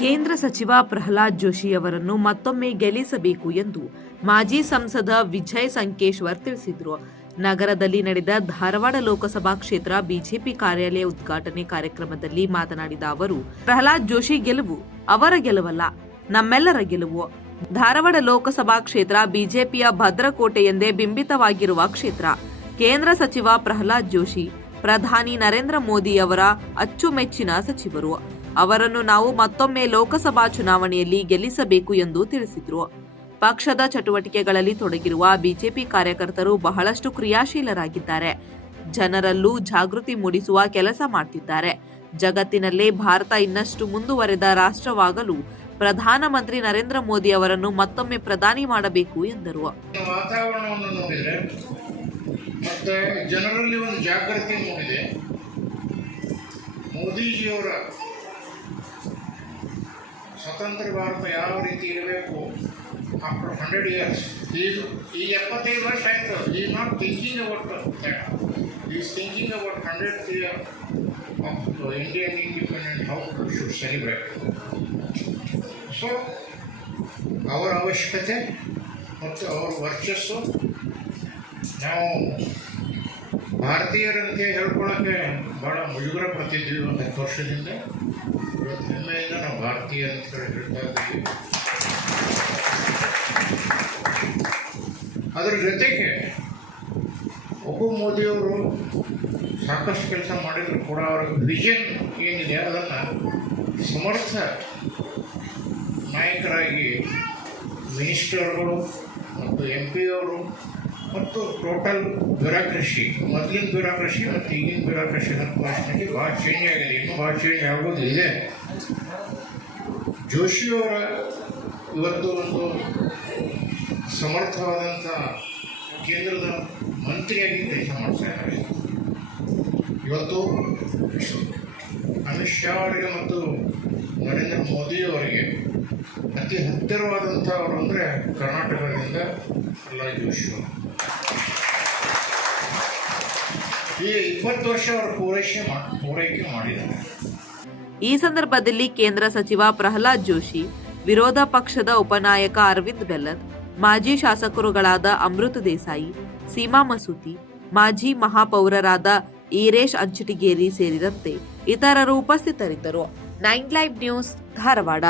ಕೇಂದ್ರ ಸಚಿವ ಪ್ರಹ್ಲಾದ್ ಜೋಶಿ ಅವರನ್ನು ಮತ್ತೊಮ್ಮೆ ಗೆಲ್ಲಿಸಬೇಕು ಎಂದು ಮಾಜಿ ಸಂಸದ ವಿಜಯ್ ಸಂಕೇಶ್ವರ್ ತಿಳಿಸಿದರು. ನಗರದಲ್ಲಿ ನಡೆದ ಧಾರವಾಡ ಲೋಕಸಭಾ ಕ್ಷೇತ್ರ ಬಿಜೆಪಿ ಕಾರ್ಯಾಲಯ ಉದ್ಘಾಟನೆ ಕಾರ್ಯಕ್ರಮದಲ್ಲಿ ಮಾತನಾಡಿದ ಅವರು, ಪ್ರಹ್ಲಾದ್ ಜೋಶಿ ಗೆಲುವು ಅವರ ಗೆಲುವಲ್ಲ, ನಮ್ಮೆಲ್ಲರ ಗೆಲುವು. ಧಾರವಾಡ ಲೋಕಸಭಾ ಕ್ಷೇತ್ರ ಬಿಜೆಪಿಯ ಭದ್ರಕೋಟೆ ಎಂದೇ ಬಿಂಬಿತವಾಗಿರುವ ಕ್ಷೇತ್ರ. ಕೇಂದ್ರ ಸಚಿವ ಪ್ರಹ್ಲಾದ್ ಜೋಶಿ, ಪ್ರಧಾನಿ ನರೇಂದ್ರ ಮೋದಿ ಅವರ ಅಚ್ಚುಮೆಚ್ಚಿನ ಸಚಿವರು. ಅವರನ್ನು ನಾವು ಮತ್ತೊಮ್ಮೆ ಲೋಕಸಭಾ ಚುನಾವಣೆಯಲ್ಲಿ ಗೆಲ್ಲಿಸಬೇಕು ಎಂದು ತಿಳಿಸಿದರು. ಪಕ್ಷದ ಚಟುವಟಿಕೆಗಳಲ್ಲಿ ತೊಡಗಿರುವ ಬಿಜೆಪಿ ಕಾರ್ಯಕರ್ತರು ಬಹಳಷ್ಟು ಕ್ರಿಯಾಶೀಲರಾಗಿದ್ದಾರೆ. ಜನರಲ್ಲೂ ಜಾಗೃತಿ ಮೂಡಿಸುವ ಕೆಲಸ ಮಾಡ್ತಿದ್ದಾರೆ. ಜಗತ್ತಿನಲ್ಲೇ ಭಾರತ ಇನ್ನಷ್ಟು ಮುಂದುವರೆದ ರಾಷ್ಟ್ರವಾಗಲು ಪ್ರಧಾನಮಂತ್ರಿ ನರೇಂದ್ರ ಮೋದಿ ಅವರನ್ನು ಮತ್ತೊಮ್ಮೆ ಪ್ರಧಾನಿ ಮಾಡಬೇಕು ಎಂದರು. ಜನರಲ್ಲಿ ಒಂದು ಜಾಗೃತಿ ಮೂಡಿದೆ. ಮೋದಿಜಿಯವರ ಸ್ವತಂತ್ರ ಭಾರತ ಯಾವ ರೀತಿ ಇರಬೇಕು ಆಫ್ಟರ್ ಹಂಡ್ರೆಡ್ ಇಯರ್ಸ್ ಈಗ ಈಗ ಎಪ್ಪತ್ತೈದು ವರ್ಷ ಆಯಿತು ಈ not thinking about is thinking about hundred year of Indian independent how should celebrate so ಅವರ ಅವಶ್ಯಕತೆ ಮತ್ತು ಅವರ ವರ್ಚಸ್ಸು ನಾವು ಭಾರತೀಯರಂತೆ ಹೇಳ್ಕೊಳ್ಳೋಕ್ಕೆ ಭಾಳ ಮುಜುಗರ ಪಡ್ತಿದ್ವಿ ಒಂದು ಹತ್ತು ವರ್ಷದಿಂದ. ಇವತ್ತು ನಾವು ಭಾರತೀಯ ಅಂತ ಹೇಳಿ ಹೇಳ್ತಾ ಇದ್ದೀವಿ. ಅದರ ಜೊತೆಗೆ ಒಬ್ಬ ಮೋದಿಯವರು ಸಾಕಷ್ಟು ಕೆಲಸ ಮಾಡಿದ್ರು ಕೂಡ ಅವರ ವಿಷನ್ ಏನಿದೆ ಅದನ್ನು ಸಮರ್ಥ ನಾಯಕರಾಗಿ ಮಿನಿಸ್ಟರ್ಗಳು ಮತ್ತು ಎಂ ಪಿಯವರು ಮತ್ತು ಟೋಟಲ್ ಬ್ಯೂರಾಕ್ರಸಿ ಮೊದಲಿನ ಬ್ಯೂರಾಕ್ರಸಿ ಮತ್ತು ಈಗಿನ ಬ್ಯೂರಾಕ್ರಷಿ ಭಾಷೆಯಲ್ಲಿ ಭಾಳ ಚೇಂಜ್ ಆಗಿದೆ ಇನ್ನೂ ಭಾಳ ಚೇಂಜ್ ಆಗೋದು ಇದೆ. ಜೋಶಿಯವರ ಇವತ್ತು ಒಂದು ಸಮರ್ಥವಾದಂಥ ಕೇಂದ್ರದ ಮಂತ್ರಿಯಾಗಿ ಕೆಲಸ ಮಾಡ್ತಾ ಇದ್ದಾರೆ ಇವತ್ತು ಅಮಿತ್ ಶಾ ಅವರಿಗೆ ಮತ್ತು ನರೇಂದ್ರ ಮೋದಿಯವರಿಗೆ ಅತಿ ಹತ್ತಿರವಾದಂಥವರು ಅಂದರೆ ಕರ್ನಾಟಕದಿಂದ ಅಲ್ಲ ಜೋಶಿ ಅವರು. ಈ ಇಪ್ಪತ್ತು ವರ್ಷ ಪೂರೈಕೆ ಪೂರೈಕೆ ಮಾಡಿದ್ದಾರೆ. ಈ ಸಂದರ್ಭದಲ್ಲಿ ಕೇಂದ್ರ ಸಚಿವ ಪ್ರಹ್ಲಾದ್ ಜೋಶಿ, ವಿರೋಧ ಪಕ್ಷದ ಉಪನಾಯಕ ಅರವಿಂದ್ ಬೆಲ್ಲದ್, ಮಾಜಿ ಶಾಸಕರುಗಳಾದ ಅಮೃತ ದೇಸಾಯಿ, ಸೀಮಾ ಮಸೂತಿ, ಮಾಜಿ ಮಹಾಪೌರರಾದ ಈರೇಶ್ ಅಂಚಟಿಗೇರಿ ಸೇರಿದಂತೆ ಇತರರು ಉಪಸ್ಥಿತರಿದ್ದರು. Nine live news Dharwad.